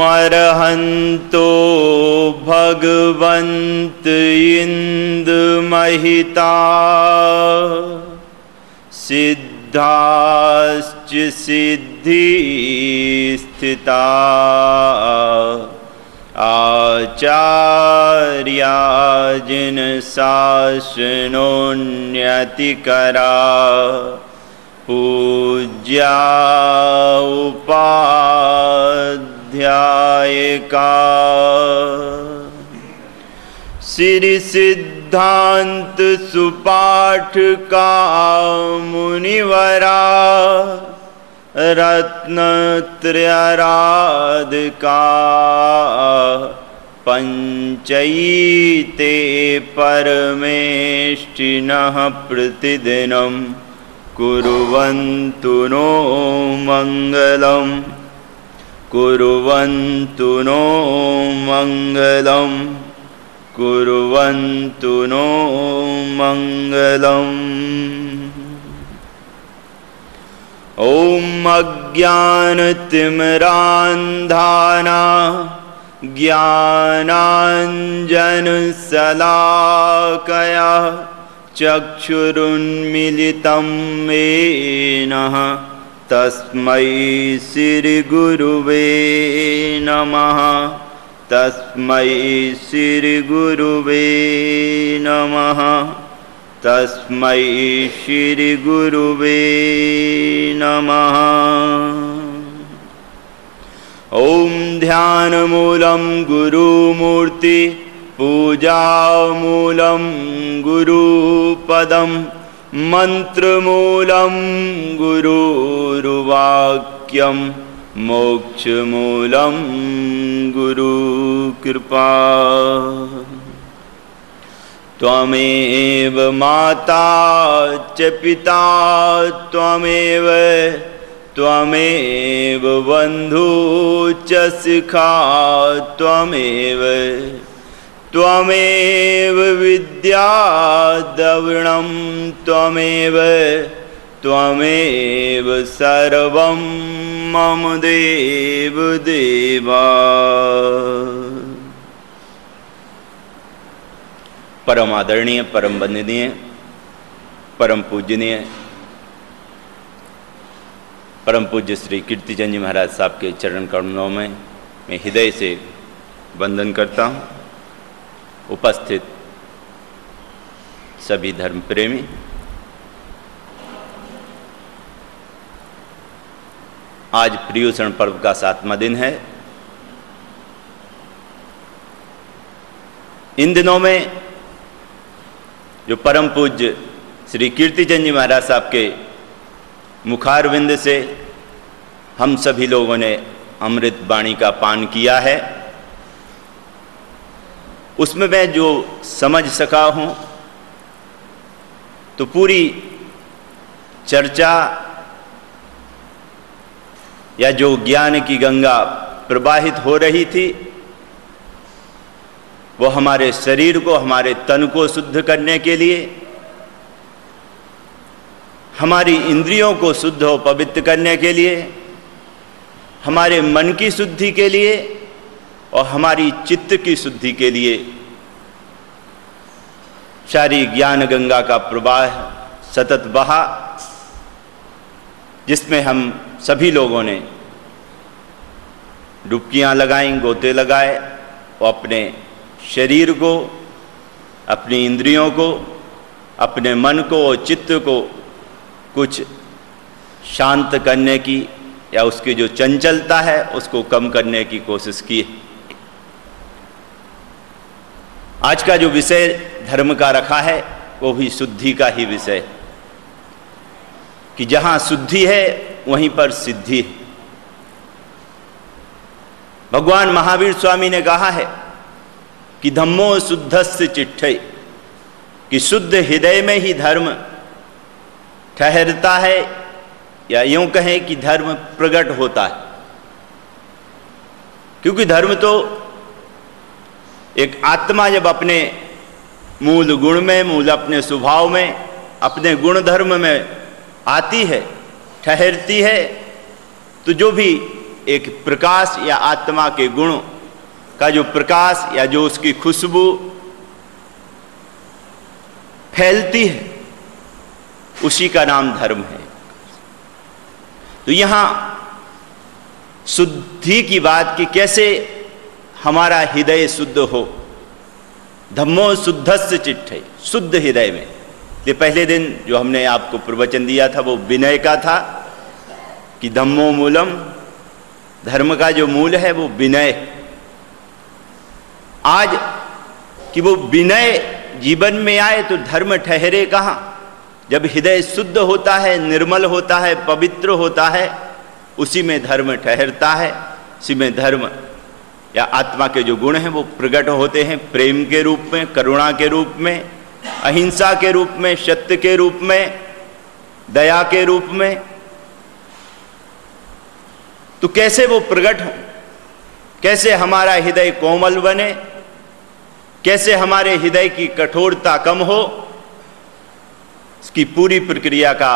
अर्हन्तो भगवन्त इन्दुमहिता सिद्धाश्च सिद्धिस्थिता आचार्या जिनशासनोन्नतिकरा पूज्या उपाध्यायिका श्री सिद्धांत सुपाठका मुनिवरा रत्नत्रयाराधिका पंचैते परमेष्टिनः प्रतिदिनं कुर्वन्तु नो मंगलम कुर्वन्तु नो मंगलम कुर्वन्तु नो मंगलम। ओम अज्ञानतिमिरान्धाना ज्ञानाञ्जनशलाकया चक्षुरुन्मीलितं येन तस्मै श्रीगुरुवे नमः तस्मै श्रीगुरुवे नमः तस्मै श्रीगुरुवे नमः। ओम ध्यानमूलं गुरुमूर्ति पूजामूलं गुरुपदं मंत्रमूलं गुरुर्वाक्यं मोक्षमूलं गुरुकृपा। त्वमेव माता च पिता त्वमेव त्वमेव बन्धु च सखा त्वमेव त्वमेव विद्या द्रविणं त्वमेव त्वमेव सर्वं मम देव देवा। परम आदरणीय, परम वंदनीय, परम पूजनीय परम पूज्य श्री कीर्तिचंद जी महाराज साहब के चरण कमलों में मैं हृदय से वंदन करता हूँ। उपस्थित सभी धर्म प्रेमी, आज पर्युषण पर्व का 7वां दिन है। इन दिनों में जो परम पूज्य श्री कीर्तिचंद जी महाराज साहब के मुखारविंद से हम सभी लोगों ने अमृत वाणी का पान किया है, उसमें मैं जो समझ सका हूं, तो पूरी चर्चा या जो ज्ञान की गंगा प्रवाहित हो रही थी, वो हमारे शरीर को, हमारे तन को शुद्ध करने के लिए, हमारी इंद्रियों को शुद्ध और पवित्र करने के लिए, हमारे मन की शुद्धि के लिए और हमारी चित्त की शुद्धि के लिए सारी ज्ञान गंगा का प्रवाह सतत बहा, जिसमें हम सभी लोगों ने डुबकियां लगाई, गोते लगाए और अपने शरीर को, अपनी इंद्रियों को, अपने मन को और चित्त को कुछ शांत करने की या उसकी जो चंचलता है उसको कम करने की कोशिश की। आज का जो विषय धर्म का रखा है वो भी शुद्धि का ही विषय, कि जहां शुद्धि है वहीं पर सिद्धि है। भगवान महावीर स्वामी ने कहा है कि धम्मो शुद्धस्य चिट्ठे, कि शुद्ध हृदय में ही धर्म ठहरता है, या यूं कहें कि धर्म प्रकट होता है। क्योंकि धर्म तो एक आत्मा जब अपने मूल गुण में, मूल अपने स्वभाव में, अपने गुण धर्म में आती है, ठहरती है, तो जो भी एक प्रकाश या आत्मा के गुणों का जो प्रकाश या जो उसकी खुशबू फैलती है, उसी का नाम धर्म है। तो यहां शुद्धि की बात कि कैसे हमारा हृदय शुद्ध हो। धम्मो शुद्धस्य चिट्ठे, शुद्ध हृदय में। ये पहले दिन जो हमने आपको प्रवचन दिया था वो विनय का था कि धम्मो मूलम, धर्म का जो मूल है वो विनय। आज कि वो विनय जीवन में आए तो धर्म ठहरे कहाँ। जब हृदय शुद्ध होता है, निर्मल होता है, पवित्र होता है, उसी में धर्म ठहरता है। उसी में धर्म या आत्मा के जो गुण हैं वो प्रकट होते हैं, प्रेम के रूप में, करुणा के रूप में, अहिंसा के रूप में, सत्य के रूप में, दया के रूप में। तो कैसे वो प्रकट हो, कैसे हमारा हृदय कोमल बने, कैसे हमारे हृदय की कठोरता कम हो, इसकी पूरी प्रक्रिया का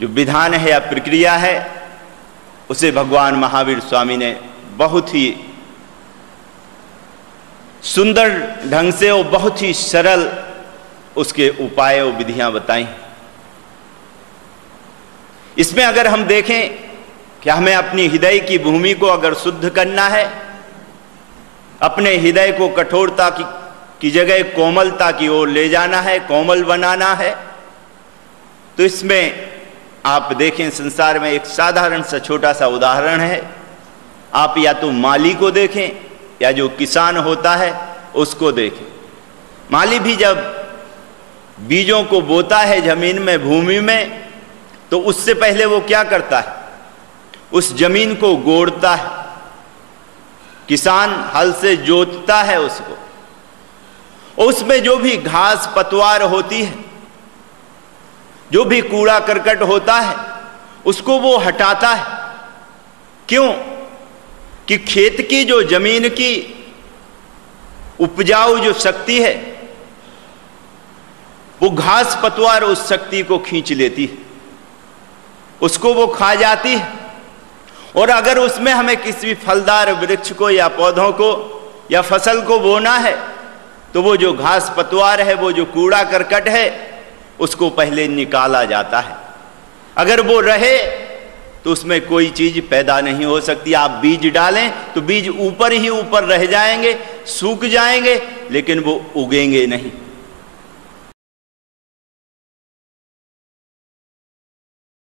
जो विधान है या प्रक्रिया है, उसे भगवान महावीर स्वामी ने बहुत ही सुंदर ढंग से और बहुत ही सरल उसके उपाय और विधियां बताई। इसमें अगर हम देखें कि हमें अपनी हृदय की भूमि को अगर शुद्ध करना है, अपने हृदय को कठोरता की जगह कोमलता की ओर ले जाना है, कोमल बनाना है, तो इसमें आप देखें संसार में एक साधारण सा छोटा सा उदाहरण है। आप या तो माली को देखें या जो किसान होता है उसको देखें। माली भी जब बीजों को बोता है जमीन में, भूमि में, तो उससे पहले वो क्या करता है, उस जमीन को गोड़ता है। किसान हल से जोतता है उसको, और उसमें जो भी घास पतवार होती है, जो भी कूड़ा करकट होता है, उसको वो हटाता है। क्यों? कि खेत की जो जमीन की उपजाऊ जो शक्ति है, वो घास पतवार उस शक्ति को खींच लेती है, उसको वो खा जाती है। और अगर उसमें हमें किसी फलदार वृक्ष को या पौधों को या फसल को बोना है, तो वो जो घास पतवार है, वो जो कूड़ा करकट है, उसको पहले निकाला जाता है। अगर वो रहे तो उसमें कोई चीज पैदा नहीं हो सकती। आप बीज डालें तो बीज ऊपर ही ऊपर रह जाएंगे, सूख जाएंगे, लेकिन वो उगेंगे नहीं।